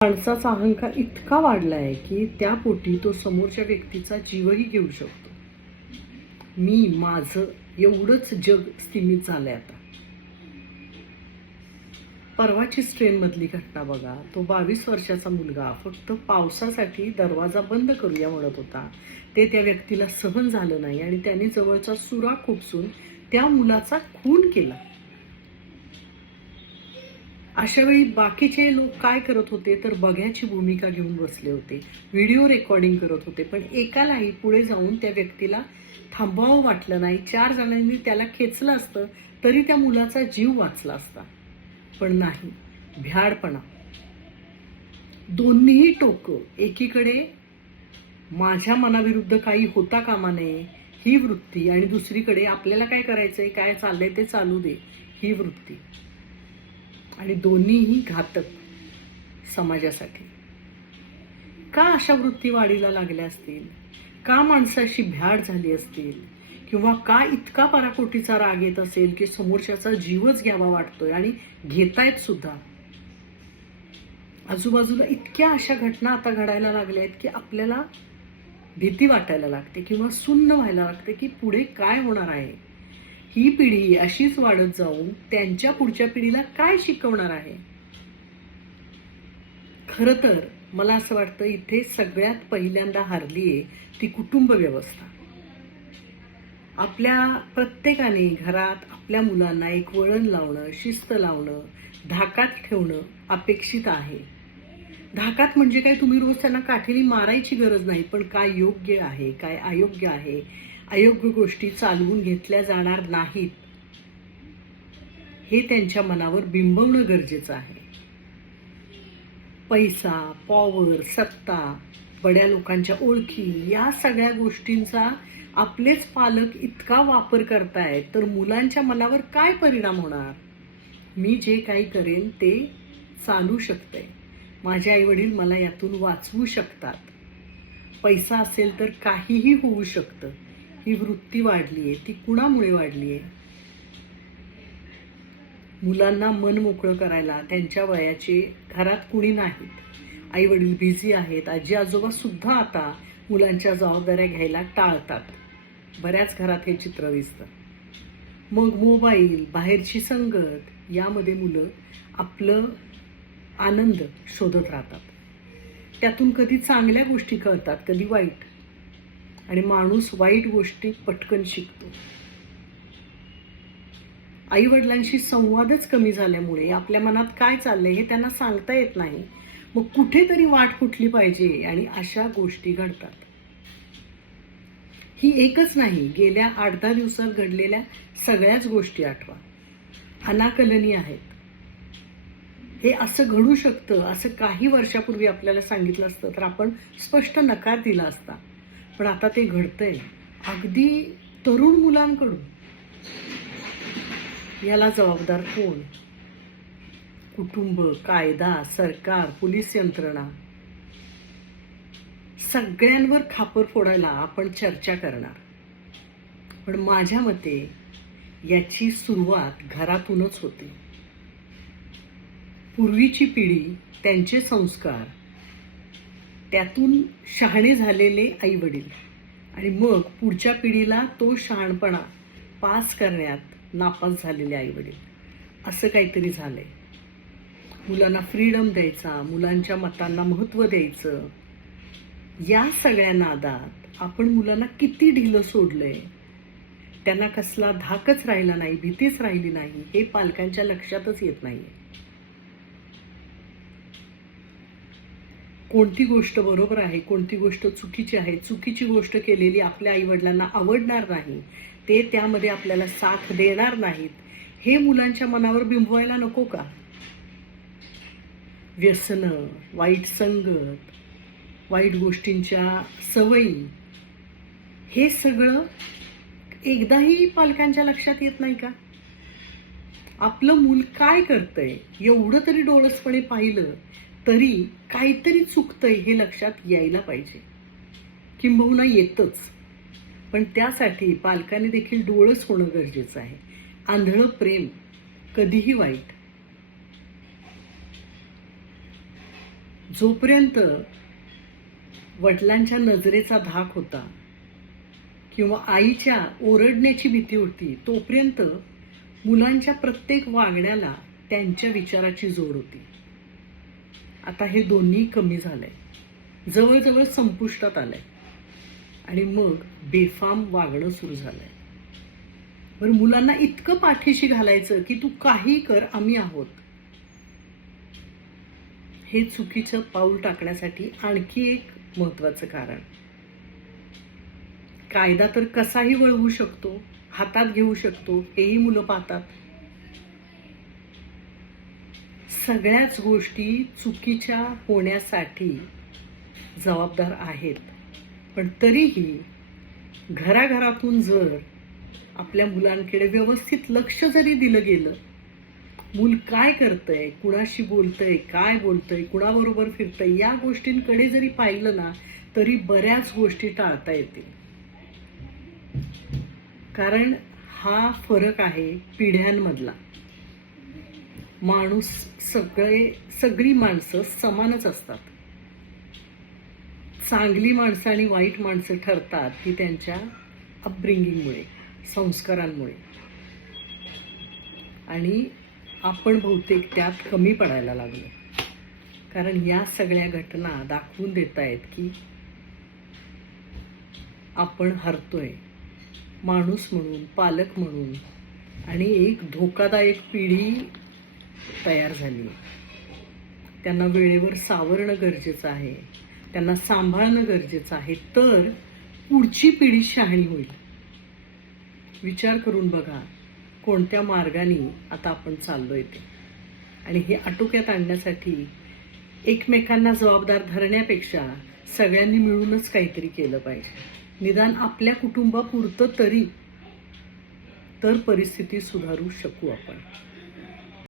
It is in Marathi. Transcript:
माणसाचा अहंकार इतका वाढला आहे की त्या पोटी तो समोरच्या व्यक्तीचा जीवही घेऊ शकतो. मी माझं एवढंच जग सीमित झालंय आता. परवाचीच ट्रेनमधली घटना बघा. तो 22 वर्षाचा मुलगा फक्त पावसासाठी दरवाजा बंद करूया म्हणत होता. ते त्या व्यक्तीला सहन झालं नाही आणि त्याने जवळचा सुरा खुपसून त्या मुलाचा खून केला. अशा वेळी बाकीचे लोक काय करत होते तर बघ्याची भूमिका घेऊन बसले होते, व्हिडिओ रेकॉर्डिंग करत होते. पण एकालाही पुढे जाऊन त्या व्यक्तीला थांबवावं वाटलं नाही. 4 जणांनी त्याला खेचलं असतं तरी त्या मुलाचा जीव वाचला असता. पण नाही, भ्याडपणा. दोन्हीही टोकं. एकीकडे माझ्या मनाविरुद्ध काही होता कामा नये ही वृत्ती, आणि दुसरीकडे आपल्याला काय करायचंय, काय चाललंय ते चालू दे ही वृत्ती. आणि दोन्हीही घातक समाजासाठी. का अशा वृत्ती वाढीला लागल्या असतील? का माणसाशी भ्याड झाली असतील? किंवा का इतका पराकोटीचा राग येत असेल की समोरच्याचा जीवच घ्यावा वाटतोय आणि घेतायत सुद्धा? आजूबाजूला इतक्या अशा घटना आता घडायला लागल्या आहेत की आपल्याला भीती वाटायला लागते किंवा सुन्न व्हायला लागते की पुढे काय होणार आहे. ही पिढी अशीच वाढत जाऊन त्यांच्या पुढच्या पिढीला काय शिकवणार आहे? खरं तर मला असं वाटतं इथे सगळ्यात पहिल्यांदा हारलीये ती कुटुंब व्यवस्था. आपल्या प्रत्येकाने घरात आपल्या मुलांना एक वळण लावणं, शिस्त लावणं, धाकात ठेवणं अपेक्षित आहे. धाकात म्हणजे काय, तुम्ही रोज त्यांना काठीने मारायची गरज नाही, पण काय योग्य आहे, काय अयोग्य आहे, अयोग्य गोष्टी चालवून घेतल्या जाणार नाहीत हे त्यांच्या मनावर बिंबवणं गरजेचं आहे. पैसा, पॉवर, सत्ता, बड्या लोकांच्या ओळखी या सगळ्या गोष्टींचा आपलेच पालक इतका वापर करतायत तर मुलांच्या मनावर काय परिणाम होणार? मी जे काही करेन ते चालू शकतंय. माझे आईवडील मला यातून वाचवू शकतात. पैसा असेल तर काहीही होऊ शकतं. ही वृत्ती वाढलीये. ती कुणामुळे वाढलीये? मुलांना मन मोकळं करायला त्यांच्या वयाचे घरात कुणी नाहीत. आई वडील बिझी आहेत. आजी आजोबा सुद्धा आता मुलांच्या जबाबदाऱ्या घ्यायला टाळतात. बऱ्याच घरात हे चित्र दिसतं. मग मोबाईल, बाहेरची संगत यामध्ये मुलं आपलं आनंद शोधत राहतात. त्यातून कधी चांगल्या गोष्टी कळतात, कधी वाईट. आणि माणूस वाईट गोष्टी पटकन शिकतो. आई वडिलांशी संवादच कमी झाल्यामुळे आपल्या मनात काय चाललंय हे त्यांना सांगता येत नाही. मग कुठेतरी वाट फुटली पाहिजे आणि अशा गोष्टी घडतात. ही एकच नाही, गेल्या 8-10 दिवसात घडलेल्या सगळ्याच गोष्टी आठवा. अनाकलनी आहेत. हे असं घडू शकतं असं काही वर्षापूर्वी आपल्याला सांगितलं असतं तर आपण स्पष्ट नकार दिला असता. पण आता ते घडतंय अगदी तरुण मुलांकडून. याला जबाबदार कोण? कुटुंब, कायदा, सरकार, पोलीस यंत्रणा सगळ्यांवर खापर फोडायला आपण चर्चा करणार. पण माझ्या मते याची सुरुवात घरातूनच होते. पूर्वीची पिढी, त्यांचे संस्कार, त्यातून शहाणे झालेले आई वडील, आणि मग पुढच्या पिढीला तो शहाणपणा पास करण्यात नापास झालेले आई वडील, असं काहीतरी झालंय. मुलांना फ्रीडम द्यायचा, मुलांच्या मतांना महत्त्व द्यायचं, या सगळ्या नादात आपण मुलांना किती ढिलं सोडलंय. त्यांना कसला धाकच राहिला नाही, भीतीच राहिली नाही हे पालकांच्या लक्षातच येत नाहीये. कोणती गोष्ट बरोबर आहे, कोणती गोष्ट चुकीची आहे. चुकीची गोष्ट केलेली आपल्या आईवडिलांना आवडणार नाही, ते त्यामध्ये आपल्याला साथ देणार नाहीत, हे मुलांच्या मनावर बिंबवायला नको का? व्यसनं, वाईट संगत, वाईट गोष्टींच्या सवयी, हे सगळं एकदाही पालकांच्या लक्षात येत नाही का? आपलं मूल काय करतंय एवढं तरी डोळसपणे पाहिलं तरी काहीतरी चुकतंय हे लक्षात यायला पाहिजे. किंबहुना येतच. पण त्यासाठी पालकांनी देखील डोळस होणं गरजेचं आहे. आंधळं प्रेम कधीही वाईट. जोपर्यंत वडिलांच्या नजरेचा धाक होता किंवा आईच्या ओरडण्याची भीती होती, तोपर्यंत मुलांच्या प्रत्येक वागण्याला त्यांच्या विचाराची जोड होती. आता हे दोन्ही कमी झालंय, जवळजवळ संपुष्टात आलंय आणि मग बेफाम वागणं सुरू झालंय. बरं, मुलांना इतकं पाठीशी घालायचं की तू काही कर, आम्ही आहोत, हे चुकीचं पाऊल टाकण्यासाठी आणखी एक महत्वाचं कारण. कायदा तर कसाही वळवू शकतो, हातात घेऊ शकतो, हेही मुलं पाहतात. सगळ्याच गोष्टी चुकीच्या होण्यासाठी जबाबदार आहेत. पण तरीही घराघरातून जर आपल्या मुलांकडे व्यवस्थित लक्ष जरी दिलं गेलं, मूल काय करतंय, कुणाशी बोलतंय, काय बोलतंय, कुणाबरोबर फिरतंय, या गोष्टींकडे जरी पाहिलं ना, तरी बऱ्याच गोष्टी टाळता येतील. कारण हा फरक आहे पिढ्यांमधला. सगळी माणसं समानच असतात. चांगली माणसं आणि वाईट माणसं ठरतात ती त्यांच्या अपब्रिंगिंगमुळे, संस्कारांमुळे. आणि आपण बहुतेक त्यात कमी पडायला लागलो. कारण या सगळ्या घटना दाखवून देत आहेत की आपण हरतोय, माणूस म्हणून, पालक म्हणून. आणि एक धोकादायक पिढी तयार झाली. त्यांना वेळेवर सावरणं गरजेचं आहे, त्यांना सांभाळणं गरजेचं आहे, तर पुढची पिढी शहाणी होईल. विचार करून बघा कोणत्या मार्गाने आता आपण चाललोय ते. आणि हे आटोक्यात आणण्यासाठी एकमेकांना जबाबदार धरण्यापेक्षा सगळ्यांनी मिळूनच काहीतरी केलं पाहिजे. निदान आपल्या कुटुंबापुरतं तरी, तर परिस्थिती सुधारू शकू आपण.